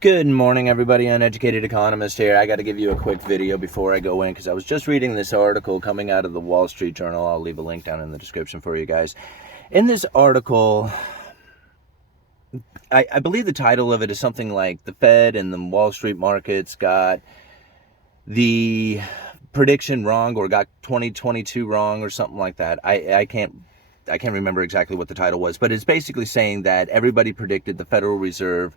Good morning, everybody. Uneducated Economist here. I got to give you a quick video before I go in because I was just reading this article coming out of the Wall Street Journal. I'll leave a link down in the description for you guys. In this article, I believe the title of it is something like "The Fed and the Wall Street Markets Got the Prediction Wrong" or "Got 2022 Wrong" or something like that. I can't remember exactly what the title was, but it's basically saying that everybody predicted the Federal Reserve,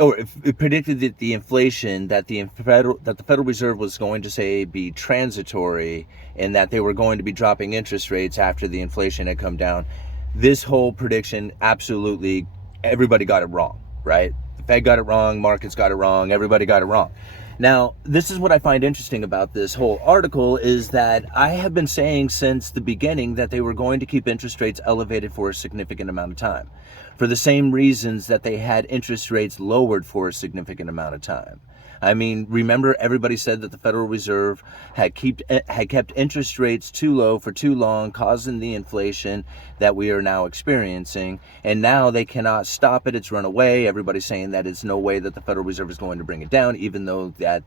or it predicted that the inflation that the Federal Reserve was going to say be transitory, and that they were going to be dropping interest rates after the inflation had come down. This whole prediction, absolutely, everybody got it wrong, right? The Fed got it wrong, markets got it wrong, everybody got it wrong. Now, this is what I find interesting about this whole article is that I have been saying since the beginning that they were going to keep interest rates elevated for a significant amount of time, for the same reasons that they had interest rates lowered for a significant amount of time. I mean, remember, everybody said that the Federal Reserve had kept interest rates too low for too long, causing the inflation that we are now experiencing. And now they cannot stop it. It's run away. Everybody's saying that it's no way that the Federal Reserve is going to bring it down, even though that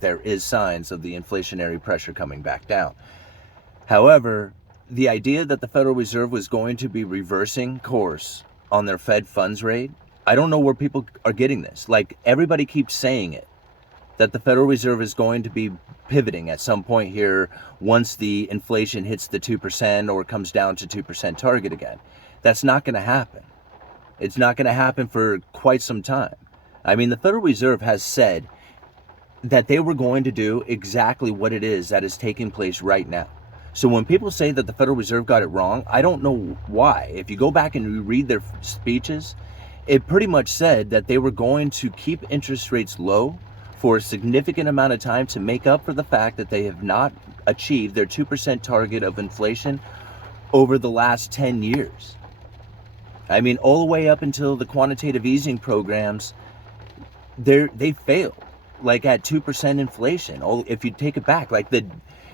there is signs of the inflationary pressure coming back down. However, the idea that the Federal Reserve was going to be reversing course on their Fed funds rate, I don't know where people are getting this. Like, everybody keeps saying it, that the Federal Reserve is going to be pivoting at some point here once the inflation hits the 2% or comes down to 2% target again. That's not going to happen. It's not going to happen for quite some time. I mean, the Federal Reserve has said that they were going to do exactly what it is that is taking place right now. So when people say that the Federal Reserve got it wrong, I don't know why. If you go back and you read their speeches, it pretty much said that they were going to keep interest rates low for a significant amount of time to make up for the fact that they have not achieved their 2% target of inflation over the last 10 years. I mean, all the way up until the quantitative easing programs, they failed, like at 2% inflation. If you take it back,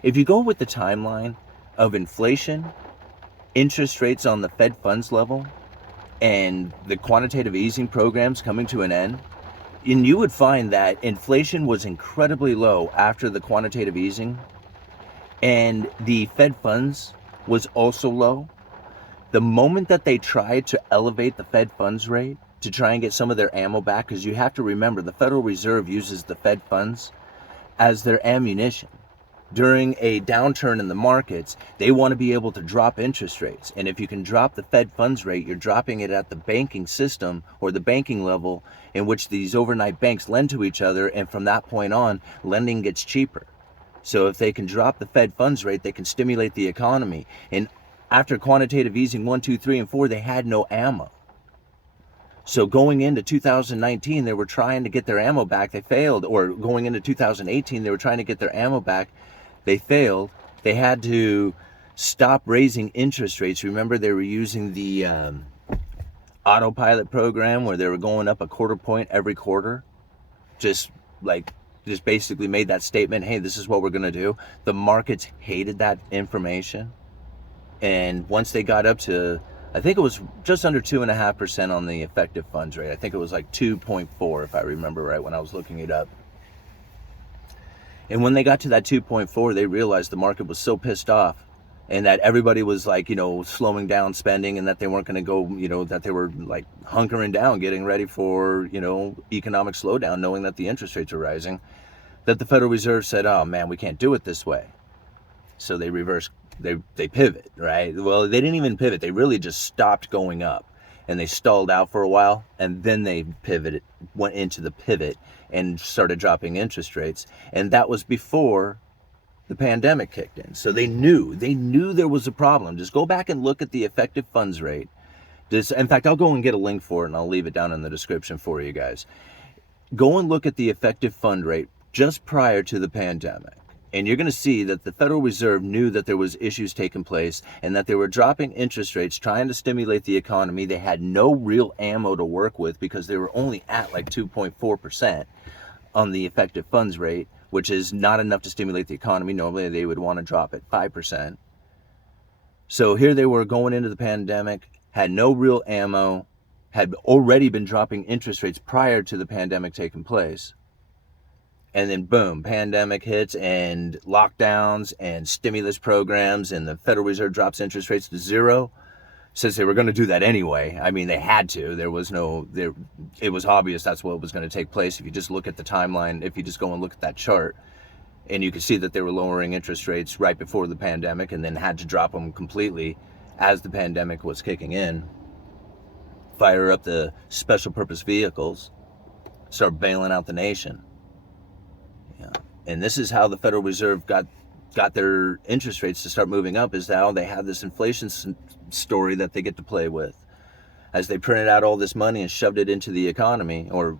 if you go with the timeline of inflation, interest rates on the Fed funds level, and the quantitative easing programs coming to an end, and you would find that inflation was incredibly low after the quantitative easing, and the Fed funds was also low. The moment that they tried to elevate the Fed funds rate to try and get some of their ammo back, because you have to remember, the Federal Reserve uses the Fed funds as their ammunition. During a downturn in the markets, they want to be able to drop interest rates. And if you can drop the Fed funds rate, you're dropping it at the banking system or the banking level in which these overnight banks lend to each other. And from that point on, lending gets cheaper. So if they can drop the Fed funds rate, they can stimulate the economy. And after quantitative easing 1, 2, 3, and 4, they had no ammo. So going into 2019, they were trying to get their ammo back. They failed. Or going into 2018, they were trying to get their ammo back. They failed. They had to stop raising interest rates. Remember, they were using the autopilot program where they were going up a quarter point every quarter. Just basically made that statement, hey, this is what we're going to do. The markets hated that information. And once they got up to, I think it was just under 2.5% on the effective funds rate. I think it was like 2.4 if I remember right when I was looking it up. And when they got to that 2.4, they realized the market was so pissed off, and that everybody was slowing down spending, and that they weren't going to go, that they were like hunkering down, getting ready for, economic slowdown, knowing that the interest rates are rising, that the Federal Reserve said, oh man, we can't do it this way. So they pivot, right? Well, they didn't even pivot. They really just stopped going up. And they stalled out for a while, and then they went into the pivot and started dropping interest rates. And that was before the pandemic kicked in. So they knew there was a problem. Just go back and look at the effective funds rate. In fact, I'll go and get a link for it, and I'll leave it down in the description for you guys. Go and look at the effective fund rate just prior to the pandemic. And you're going to see that the Federal Reserve knew that there was issues taking place and that they were dropping interest rates, trying to stimulate the economy. They had no real ammo to work with because they were only at like 2.4% on the effective funds rate, which is not enough to stimulate the economy. Normally they would want to drop at 5%. So here they were going into the pandemic, had no real ammo, had already been dropping interest rates prior to the pandemic taking place. And then boom, pandemic hits and lockdowns and stimulus programs, and the Federal Reserve drops interest rates to zero. Says they were going to do that anyway. I mean, they had to. There was no, there. It was obvious that's what was going to take place. If you just look at the timeline, if you just go and look at that chart, and you can see that they were lowering interest rates right before the pandemic, and then had to drop them completely as the pandemic was kicking in. Fire up the special purpose vehicles, start bailing out the nation. Yeah. And this is how the Federal Reserve got their interest rates to start moving up, is now they have this inflation story that they get to play with. As they printed out all this money and shoved it into the economy, or,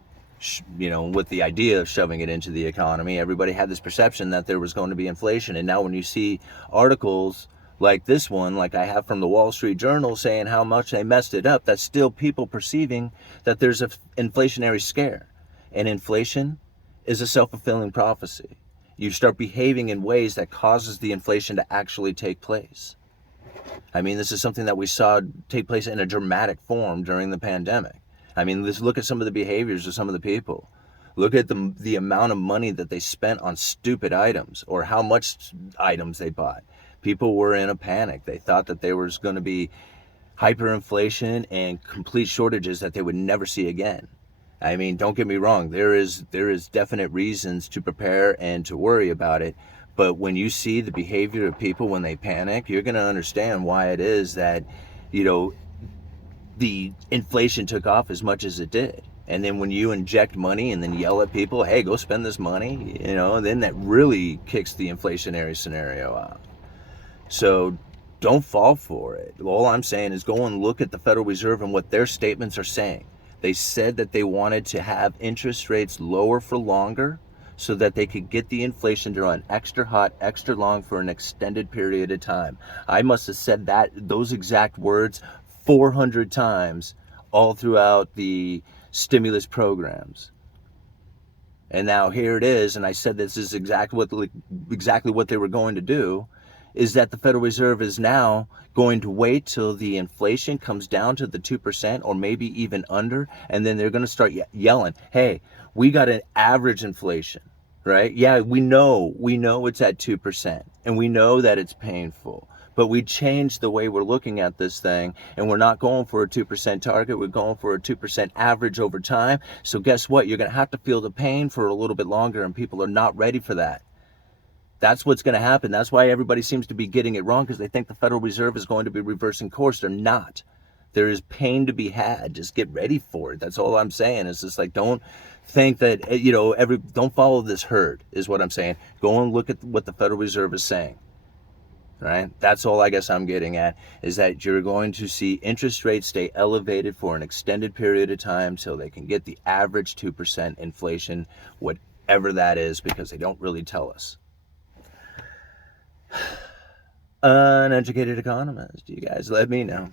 with the idea of shoving it into the economy, everybody had this perception that there was going to be inflation. And now when you see articles like this one, like I have from the Wall Street Journal, saying how much they messed it up, that's still people perceiving that there's an inflationary scare. And inflation is a self-fulfilling prophecy. You start behaving in ways that causes the inflation to actually take place. I mean, this is something that we saw take place in a dramatic form during the pandemic. I mean, let's look at some of the behaviors of some of the people. Look at the amount of money that they spent on stupid items, or how much items they bought. People were in a panic. They thought that there was going to be hyperinflation and complete shortages that they would never see again. I mean, don't get me wrong, there is definite reasons to prepare and to worry about it. But when you see the behavior of people when they panic, you're going to understand why it is that, the inflation took off as much as it did. And then when you inject money and then yell at people, hey, go spend this money, then that really kicks the inflationary scenario out. So don't fall for it. All I'm saying is go and look at the Federal Reserve and what their statements are saying. They said that they wanted to have interest rates lower for longer so that they could get the inflation to run extra hot, extra long for an extended period of time. I must have said those exact words 400 times all throughout the stimulus programs. And now here it is, and I said this is exactly what they were going to do, is that the Federal Reserve is now going to wait till the inflation comes down to the 2% or maybe even under, and then they're going to start yelling, hey, we got an average inflation, right? Yeah, we know it's at 2%, and we know that it's painful, but we changed the way we're looking at this thing, and we're not going for a 2% target, we're going for a 2% average over time. So guess what? You're going to have to feel the pain for a little bit longer, and people are not ready for that. That's what's going to happen. That's why everybody seems to be getting it wrong, because they think the Federal Reserve is going to be reversing course. They're not. There is pain to be had. Just get ready for it. That's all I'm saying. It's just like, don't think that, don't follow this herd is what I'm saying. Go and look at what the Federal Reserve is saying. Right? That's all I guess I'm getting at, is that you're going to see interest rates stay elevated for an extended period of time till they can get the average 2% inflation, whatever that is, because they don't really tell us. Uneducated Economist, you guys let me know.